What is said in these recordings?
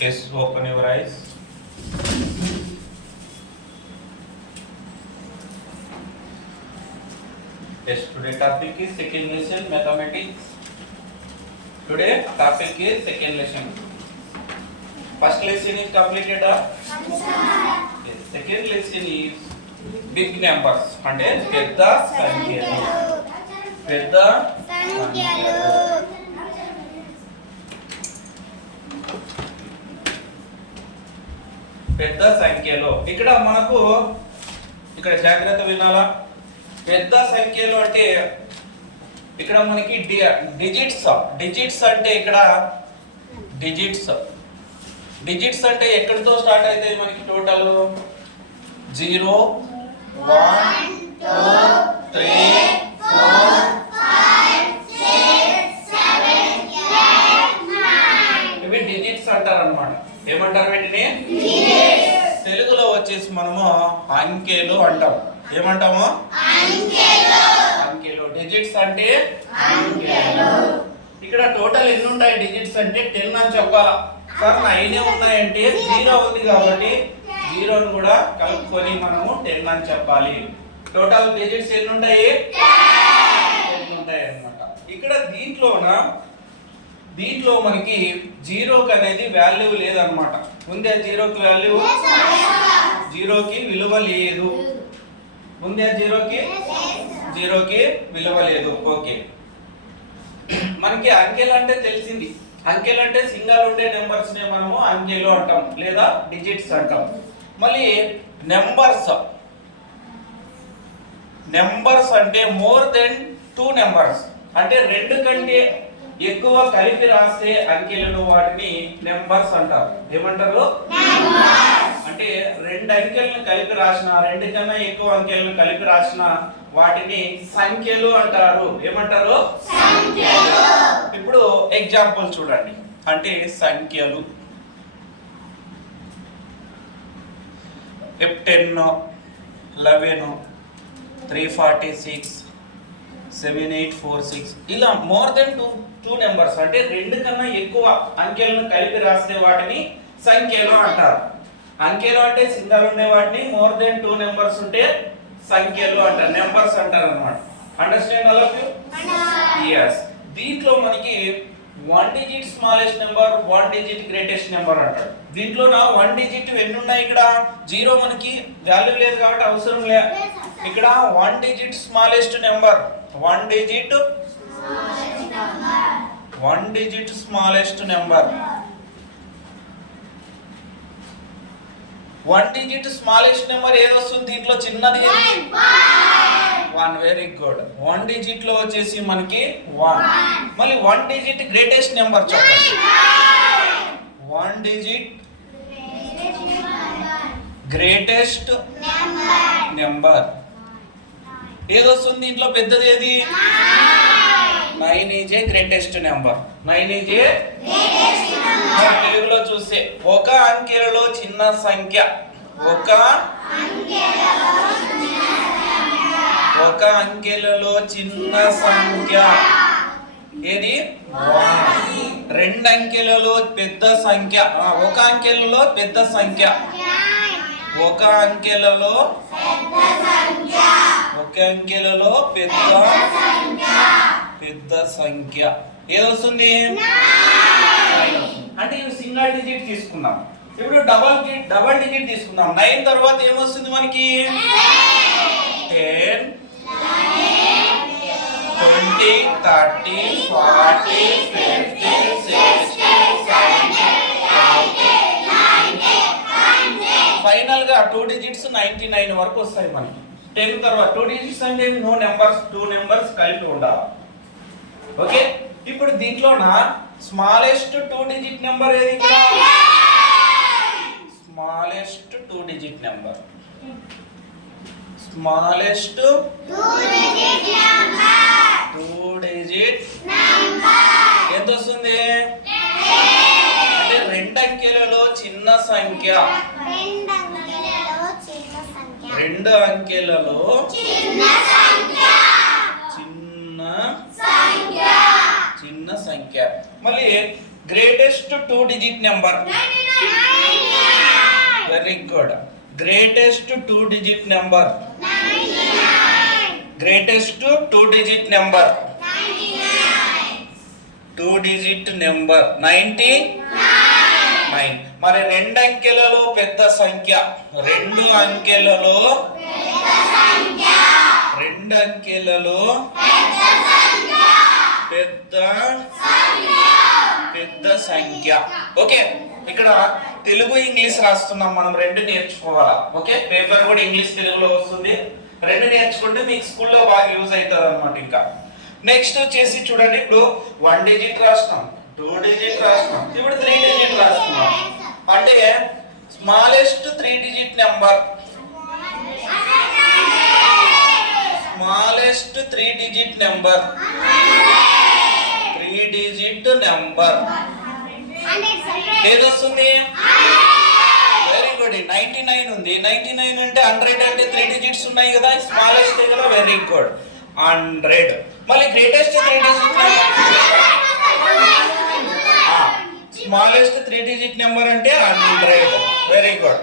Yes, open your eyes. Yes, today topic is second lesson mathematics. Today topic is second lesson. First lesson is completed. Yes, second lesson is big numbers. అంటే పెద్ద సంఖ్యలు. పెద్ద సంఖ్యలు. పెద్ద సంఖ్యలో ఇక్కడ మనకు ఇక్కడ జాగ్రత్త వినాలా. పెద్ద సంఖ్యలో అంటే ఇక్కడ మనకి డిజిట్స్ అంటే ఇక్కడ డిజిట్స్ అంటే ఎక్కడితో స్టార్ట్ అవుతాయి మనకి టోటల్ 0 1 2 3 4 5 6 7 8 9 ఇవి డిజిట్స్ అంటారు అన్నమాట. ఏమంటారు వీటిని? తెలుగులో వచ్చేసి మనము అంకెలు అంటాం. ఏమంటాము? అంకెలు. డిజిట్స్ అంటే అంకెలు. ఇక్కడ టోటల్ ఎన్ని ఉంటాయి డిజిట్స్ అంటే 10 అని చెప్పాలా. సార్ 9 ఉన్నాయంటే 0 ఉంది కాబట్టి 0ను కూడా కలుపుకొని మనము 10 అని చెప్పాలి. టోటల్ డిజిట్స్ ఎన్ని ఉంటాయి? 10 ఉంటాయి అన్నమాట. ఇక్కడ దీంట్లో మనకి 0కి అనేది వాల్యూ లేదన్నమాట. ఉందే 0కి వాల్యూ? 0కి విలువ లేదు. ఉందే 0కి విలువ లేదు. ఓకే, మనకి అంకెలు అంటే తెలిసింది. అంకెలు అంటే సింగల్ ఉండే నెంబర్స్ నే మనము అంకెలు అంటాం లేదా డిజిట్స్ అంటాం. మళ్ళీ నెంబర్స్ అంటే మోర్ దెన్ 2 నెంబర్స్ అంటే 2 కంటే ఎక్కువ కలిపి రాసే అంకెలను వాటిని నెంబర్స్ అంటారు. ఏమంటారు? అంటే 2 అంకెలను కలిపి రాసిన 2 కన్నా ఎక్కువ అంకెలను కలిపి రాసిన వాటిని సంఖ్యలు అంటారు. ఏమంటారు? సంఖ్యలు. ఇప్పుడు ఎగ్జాంపుల్ చూడండి. అంటే సంఖ్యలు 10 11 346 7846 ఇలా మోర్ దెన్ 2 నెంబర్స్ అంటే 2 కన్నా ఎక్కువ అంకెలను కలిపి రాసే వాటిని సంఖ్యలు అంటారు. అంకెలు అంటే సింగల్ ఉండే వాటిని, మోర్ దెన్ 2 నెంబర్స్ ఉంటే సంఖ్యలు అంటారు, నెంబర్స్ అంటారు అన్నమాట. Understand all of you? yes. దీంట్లో మనకి 1 digit smallest number, 1 digit greatest number అంటారు. దీంట్లో నా 1 డిజిట్ ఎన్ని ఉన్నాయి? ఇక్కడ 0 మనకి వాల్యూ లేదు కాబట్టి అవసరం లేదు. ఇక్కడ 1 digit smallest number, 1 digit smallest number, 1 digit smallest number ఏది వస్తుంది దీంట్లో? చిన్నది 1. Very good. 1 డిజిట్ లో వచ్చేసి మనకి 1. మళ్ళీ 1 డిజిట్ గ్రేటెస్ట్ నెంబర్ చెప్పండి. 1 డిజిట్ గ్రేటెస్ట్ నెంబర్ ఏది వస్తుంది దీంట్లో? పెద్దది ఏది? 9 is a greatest number. 9 is a తెలుగులో చూస్తే ఒక అంకెలలో చిన్న సంఖ్య. ఒక అంకెలలో చిన్న సంఖ్య ఏది? 2 అంకెలలో పెద్ద సంఖ్య. ఒక అంకెలలో పెద్ద సంఖ్య. ఒక అంకెలలో పెద్ద సంఖ్య ఏది వస్తుంది? అంటే ఇవి సింగిల్ డిజిట్ తీసుకున్నాం. ఇప్పుడు డబల్ డిజిట్ తీసుకుందాం. 9 తర్వాత ఏమొస్తుంది మనకి? 10 20 30 40 50 60 70 ఫైనల్ గా 2 డిజిట్స్ 99 వరకు వస్తాయి మనకి. 10 తర్వాత 2 డిజిట్స్ అంటే నో నెంబర్స్, 2 నెంబర్స్ కలిపి ఉండాలి. ఓకే, ఇప్పుడు దీంట్లో నా స్మాలెస్ట్ 2 డిజిట్ నెంబర్ ఏది? Smallest 2 digit number, smallest 2 digit ఎంత వస్తుంది? అంటే 2 అంకెలలో చిన్న సంఖ్య. 2 అంకెలలో చిన్న సంఖ్య. మళ్ళీ greatest 2 digit number very good. Greatest 2 digit number. Greatest 2 digit number. 2 digit number 99. మరి 2 అంకెలలో పెద్ద సంఖ్య. 2 అంకెలలో పెద్ద సంఖ్య. ఓకే, ఇక్కడ తెలుగు ఇంగ్లీష్ రాస్తున్నాం మనం, 2 నేర్చుకోవాలా. ఓకే, పేపర్ కూడా ఇంగ్లీష్ తెలుగులో వస్తుంది. 2 నేర్చుకుంటే మీకు స్కూల్లో బాగా యూజ్ అవుతుంది అనమాట. ఇంకా నెక్స్ట్ వచ్చేసి చూడండి, ఇప్పుడు 1 digit రాస్తున్నాం, 2 digit రాస్తున్నాం, ఇప్పుడు 3 digit రాస్తున్నాం. అంటే smallest 3 digit number. Smallest 3 digit number. 3 digit number ఏదొస్తుంది? వెరీ గుడ్, 99 ఉంది. 99 అంటే 100 అంటే 3 digits ఉన్నాయి కదా, స్మాలెస్ట్ కదా. Very good, 100. మళ్ళీ greatest 3 digit smallest 3 digit number అంటే 100. Very good.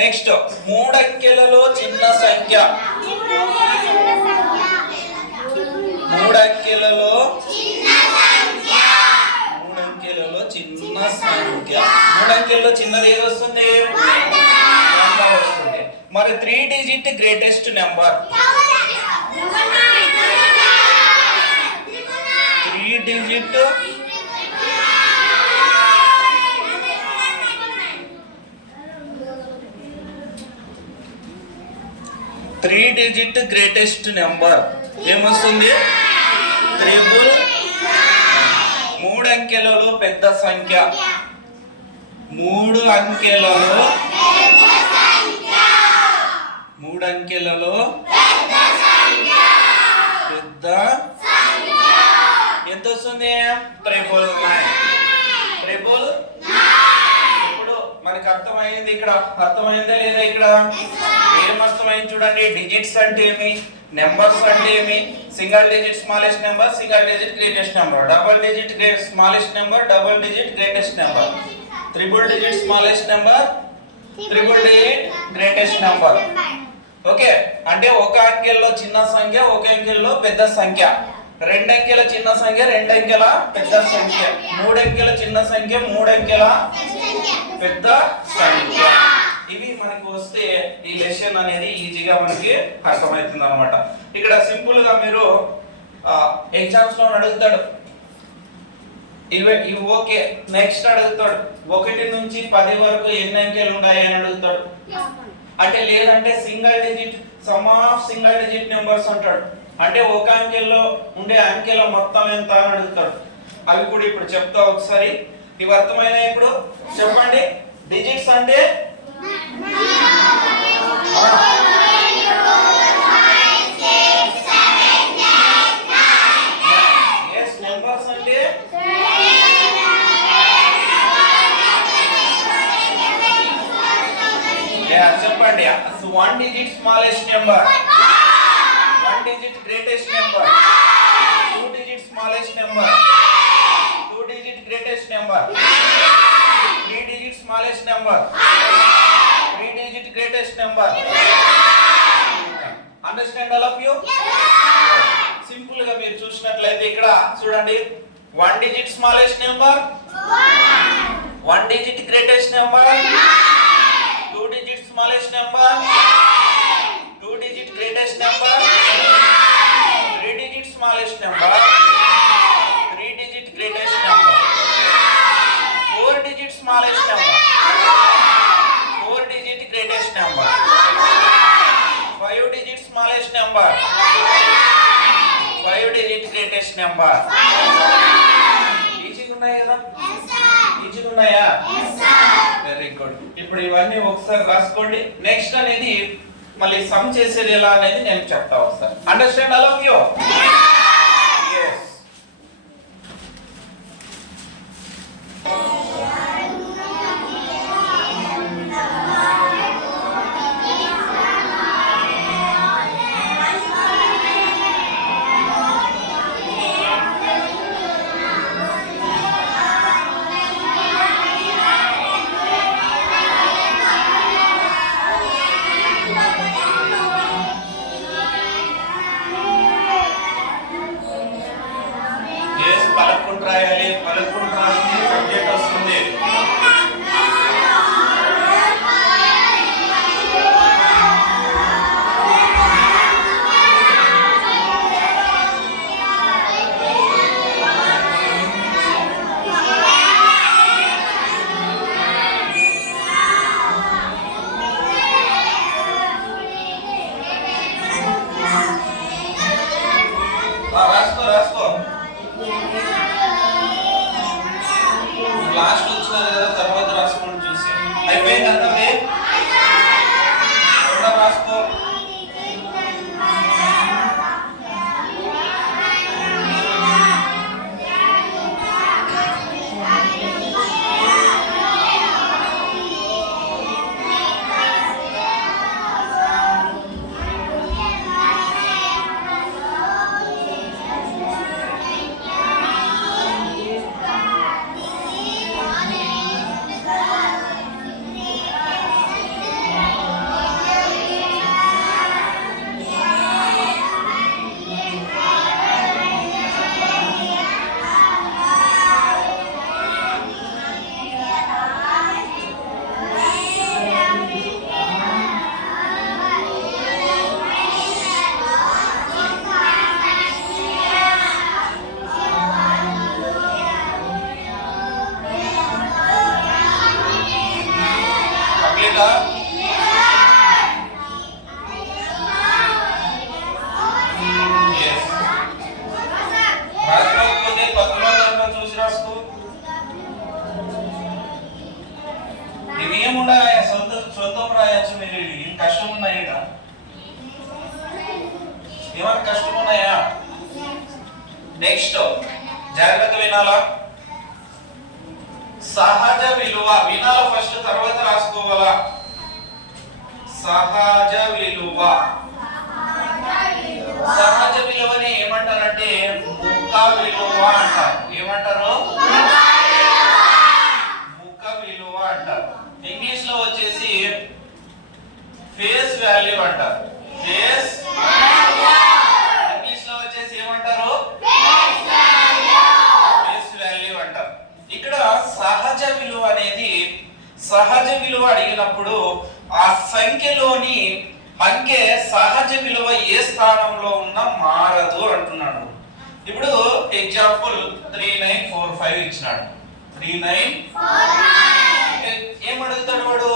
నెక్స్ట్ 3 అంకెలలో చిన్న సంఖ్య. 3 అంకెలలో చిన్న సంఖ్య. 3 అంకెలలో చిన్నది ఏది వస్తుంది? 100 వస్తుంది. మరి 3 digit greatest number. 3 digit 3 digit greatest number ఏమొస్తుంది? 3 అంకెలలో పెద్ద సంఖ్య. 3 అంకెలలో పెద్ద ఎంత వస్తుంది? త్రిబుల్ 9. ఇప్పుడు మనకి అర్థమైంది. ఇక్కడ అర్థమైందా లేదా? ఇక్కడ ఏం అర్థమైంది చూడండి. డిజిట్స్ అంటే ఏమి, నెంబర్స్ అంటే ఏమి, single digit smallest number, single digit greatest number, double digit smallest number, double digit greatest number, triple digit smallest number, triple digit greatest number. Okay, అంటే ఒక అంకెల్లో చిన్న సంఖ్య, ఒక అంకెల్లో పెద్ద సంఖ్య. 2 అంకెల చిన్న సంఖ్య, 2 అంకెల పెద్ద సంఖ్య. 3 అంకెల చిన్న సంఖ్య, 3 అంకెల పెద్ద సంఖ్య. ఇవి మనకి వస్తే ఈ లెసన్ అనేది ఈజీగా మనకి అర్థమవుతుంది అనమాట. ఇక్కడ సింపుల్ గా మీరు ఎగ్జామ్స్ లో అడుగుతాడు, ఇవి ఓకే. నెక్స్ట్ అడుగుతాడు 1 నుంచి 10 వరకు ఎన్ని అంకెలు ఉన్నాయి అని అడుగుతాడు. అంటే లేదంటే single digit sum of single digit numbers అంటాడు. అంటే ఒక అంకెల్లో ఉండే అంకెల మొత్తం ఎంత అని అడుగుతాడు. అవి కూడా ఇప్పుడు చెప్తా ఒకసారి. ఇవి అర్థమైనా ఇప్పుడు చెప్పండి. డిజిట్స్ అంటే నెంబర్స్ అంటే చెప్పండి. 1 digit smallest number, 1 digit greatest number, 2 digit smallest number, 2 digit greatest number, 3 digit smallest number, 3 digit greatest number. Understand all of you? Simple గా మీరు చూసినట్లయితే ఇక్కడ చూడండి. 1 digit smallest number, 1 digit greatest number, 2 digit smallest number, 2 digit greatest number, 3 digit smallest number, 3 digit greatest number, 4 digit smallest number, 4 digit greatest number, 5 digit smallest number, 5 digit greatest number. ఈజీగా ఉన్నాయి కదా? ఈజీగా ఉన్నాయా? Very good. ఇప్పుడు ఇవన్నీ ఒకసారి రాసుకోండి. Next అనేది మళ్ళీ సమ్ చేసేది ఎలా అనేది నేను చెప్తా ఒకసారి. Understand all of you? yes. Next జాగ్రత్త వినాలా. సహజ విలువ వినాల ఫస్ట్, తర్వాత రాసుకోవాలా. సహజ విలువ. సహజ విలువని ఏమంటారంటే ముఖ విలువ అంటారు. ఏమంటారు? ముఖ విలువ అంటారు. ఇంగ్లీష్ లో వచ్చేసి ఫేస్ వాల్యూ అంటారు. ఫేస్ ఇంగ్లీష్ లో వచ్చేసి ఏమంటారు? ఫేస్ వాల్యూ అంటారు. ఇక్కడ సహజ విలువ అనేది, సహజ విలువ అడిగినప్పుడు ఆ సంఖ్యలోని అంకె సహజ విలువ ఏ స్థానంలో ఉన్నా మారదు అంటున్నాడు. ఇప్పుడు ఎగ్జాంపుల్ 3945 ఇచ్చినాడు. 3945 ఏమడుగుతాడు వాడు?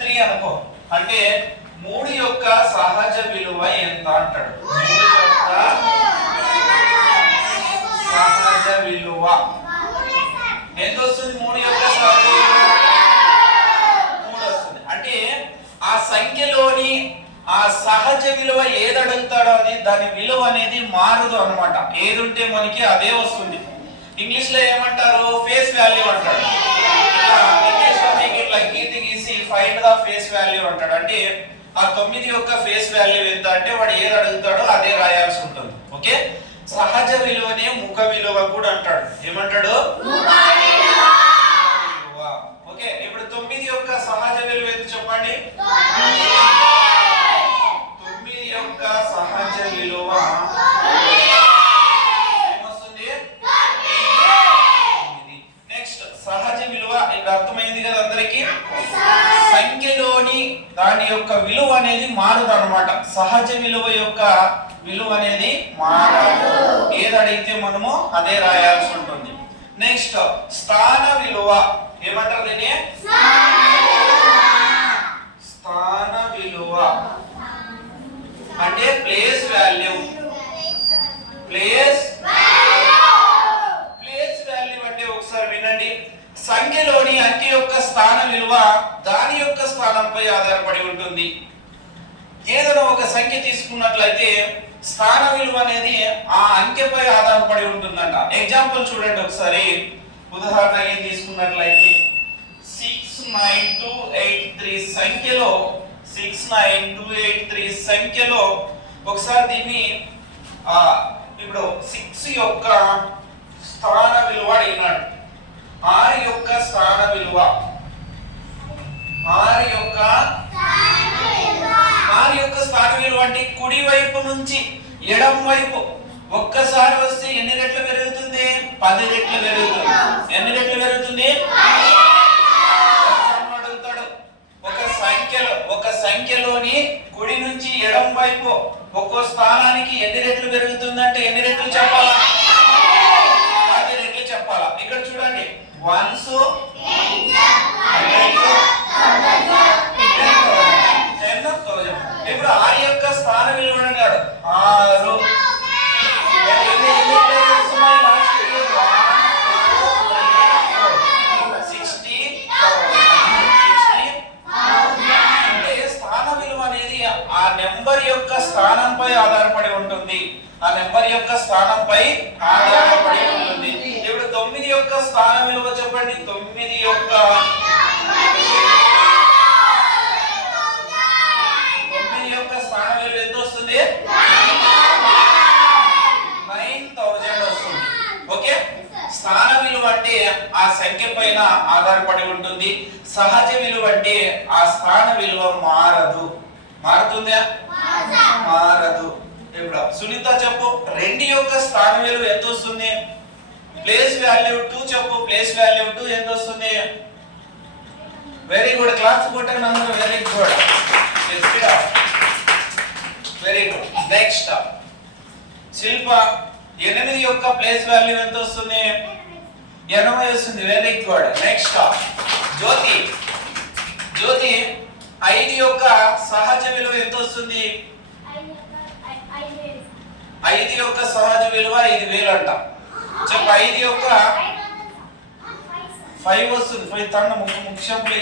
3 అనుకో, అంటే 3 యొక్క సహజ విలువ ఎంత అంటాడు. 3 యొక్క సహజ విలువ ఎంత వస్తుంది? 3 యొక్క సహజ విలువ 3 వస్తుంది. అంటే ఆ సంఖ్యలోని ఆ సహజ విలువ ఏది అడుగుతాడో అది దాని విలువ అనేది మారదు అన్నమాట. ఏది ఉంటే మనకి అదే వస్తుంది. ఇంగ్లీష్ లో ఏమంటారు? ఫేస్ వాల్యూ అంటాడు. ఇంగ్లీష్ లో మీకు ఇట్లా గీతి గీసి ఫైండ్ ద ఫేస్ వాల్యూ అంటాడు. అంటే ఆ 9 యొక్క ఫేస్ వాల్యూ ఎంత అంటే వాడు ఏది అడుగుతాడో అదే రాయాల్సి ఉంటుంది. ఓకే, సహజ విలువనే ముఖ విలువ కూడా అంటాడు. ఏమంటాడు? ఓకే, ఇప్పుడు 9 యొక్క సహజ విలువ ఎంత చెప్పండి? 9 యొక్క సహజ విలువ ఏమొస్తుంది? 9. నెక్స్ట్ సహజ విలువ ఇక్కడ అర్థమైంది కదా అందరికి. సంఖ్యలోని దాని యొక్క విలువ అనేది మారదు అన్నమాట. సహజ విలువ యొక్క విలువ అనేది మారదు. ఏది అడిగితే మనము అదే రాయాల్సి ఉంటుంది. నెక్స్ట్ స్థాన విలువ ఏమంటారు దీన్ని? స్థాన విలువ అంటే ప్లేస్ వాల్యూ. ప్లేస్ వాల్యూ అంటే ఒకసారి వినండి. సంఖ్యలోని అంకె యొక్క స్థాన విలువ దాని యొక్క స్థానంపై ఆధారపడి ఉంటుంది. ఏదైనా ఒక సంఖ్య తీసుకున్నట్లయితే స్థాన విలువ అనేది ఆ అంకెపై ఆధారపడి ఉంటుందంట. ఎగ్జాంపుల్ చూడండి ఒకసారి. ఉదాహరణ ఏం తీసుకున్నట్లయితే 69283 సంఖ్యలో 69283 సంఖ్యలో ఒకసారి దీన్ని ఇప్పుడు 6 యొక్క స్థాన విలువ అడిగినాడు. 6 యొక్క స్థాన విలువ 6 యొక్క స్థాన విలువ అంటే కుడి వైపు నుంచి ఎడమ వైపు ఒక్కసారి వస్తే ఎన్ని రెట్లు పెరుగుతుంది? 10 రెట్లు పెరుగుతుంది. ఎన్ని రెట్లు పెరుగుతుంది? అడుగుతాడు. ఒక సంఖ్యలోని కుడి నుంచి ఎడమ వైపు ఒక్కో స్థానానికి ఎన్ని రెట్లు పెరుగుతుందంటే ఎన్ని రెట్లు చెప్పాలా? 10 రెట్లు చెప్పాలా. ఇక్కడ చూడండి, వన్స్ 10,000. ఇప్పుడు 6 యొక్క స్థాన విలువ అన్నాడు 6. నెంబర్ యొక్క స్థానంపై ఆధారపడి ఉంటుంది. ఆ నెంబర్ యొక్క స్థానంపై ఆధారపడి ఉంటుంది. ఇప్పుడు 9 యొక్క స్థాన విలువ చెప్పండి. 9 యొక్క స్థాన విలువ ఎంత వస్తుంది? 9000 వస్తుంది. ఓకే, స్థాన విలువ అంటే ఆ సంఖ్య పైన ఆధారపడి ఉంటుంది. సహజ విలువ అంటే ఆ స్థాన విలువ మారదు. మారుతుందా? మారదు. ఇప్పుడు సునీత చెప్పు, 2 యొక్క స్థాన విలువ ఎంత వస్తుంది? ప్లేస్ వాల్యూ 2 చెప్పు. ప్లేస్ వాల్యూ 2 ఎంత వస్తుంది? Very good. క్లాస్ కొట్టండి అందరూ. Very good. Very good. Next Shilpa, 8 యొక్క ప్లేస్ వాల్యూ ఎంత వస్తుంది? 80 వస్తుంది. Very good. నెక్స్ట్ జ్యోతి, 5 యొక్క సహజ విలువ ఎంత వస్తుంది? 5 యొక్క సహజ విలువ 5000 అంట. చెప్పు. 5 యొక్క 5 వస్తుంది. 5 తన్న ముఖ్యంలో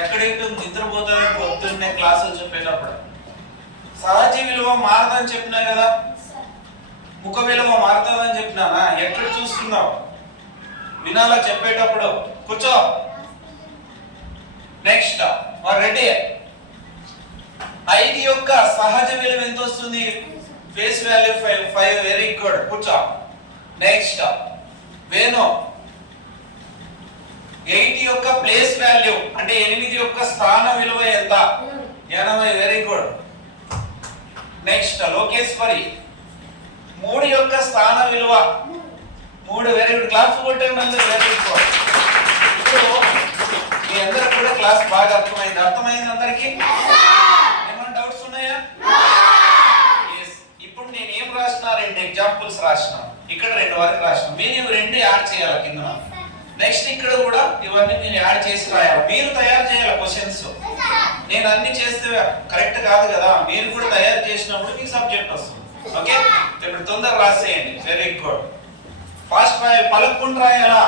ఎక్కడైతే నిద్రపోతారని పొద్దున్నే క్లాసులు చెప్పేటప్పుడు సహజ విలువ మారదని చెప్పినా కదా. ముఖ విలువ మారుతుందని చెప్పినానా? ఎక్కడ చూస్తున్నావు? వినాలా చెప్పేటప్పుడు? కూర్చో. Next ready. 5 యొక్క సహజ విలువ ఎంత వస్తుంది? Face value 5. వెరీ గుడ్, కూర్చో. నెక్స్ట్ వేణు 8 యొక్క ప్లేస్ వాల్యూ అంటే 8 యొక్క స్థాన విలువ ఎంత? 80. Very good. నెక్స్ట్ లోకేశ్వరి 3 యొక్క స్థాన విలువ 3. వెరీ గుడ్, క్లాస్ కొట్టండి అందరూ. Very good. ఇప్పుడు మీ అందరూ కూడా క్లాస్ బాగా అర్థమైంది. అర్థమైంది అందరికి? ఏమైనా డౌట్స్ ఉన్నాయా? yes. ఇప్పుడు నేను ఏం రాసిన? 2 ఎగ్జాంపుల్స్ రాసిన. ఇక్కడ 2 వరకు రాసిన. మీరు 2 యాడ్ చేయాలి కింద. నెక్స్ట్ ఇక్కడ కూడా ఇవన్నీ మీరు యాడ్ చేసి రాయాలి. మీరు తయారు చేయాలి క్వశ్చన్స్. నేను అన్ని చేస్తే కరెక్ట్ కాదు కదా. మీరు కూడా తయారు చేసినప్పుడు మీకు సబ్జెక్ట్ వస్తుంది. ఓకే, ఇప్పుడు తొందరగా రాసేయండి. Very good. ఫాస్ట్ రాయాలి, పలుకుంటూ రాయాలా?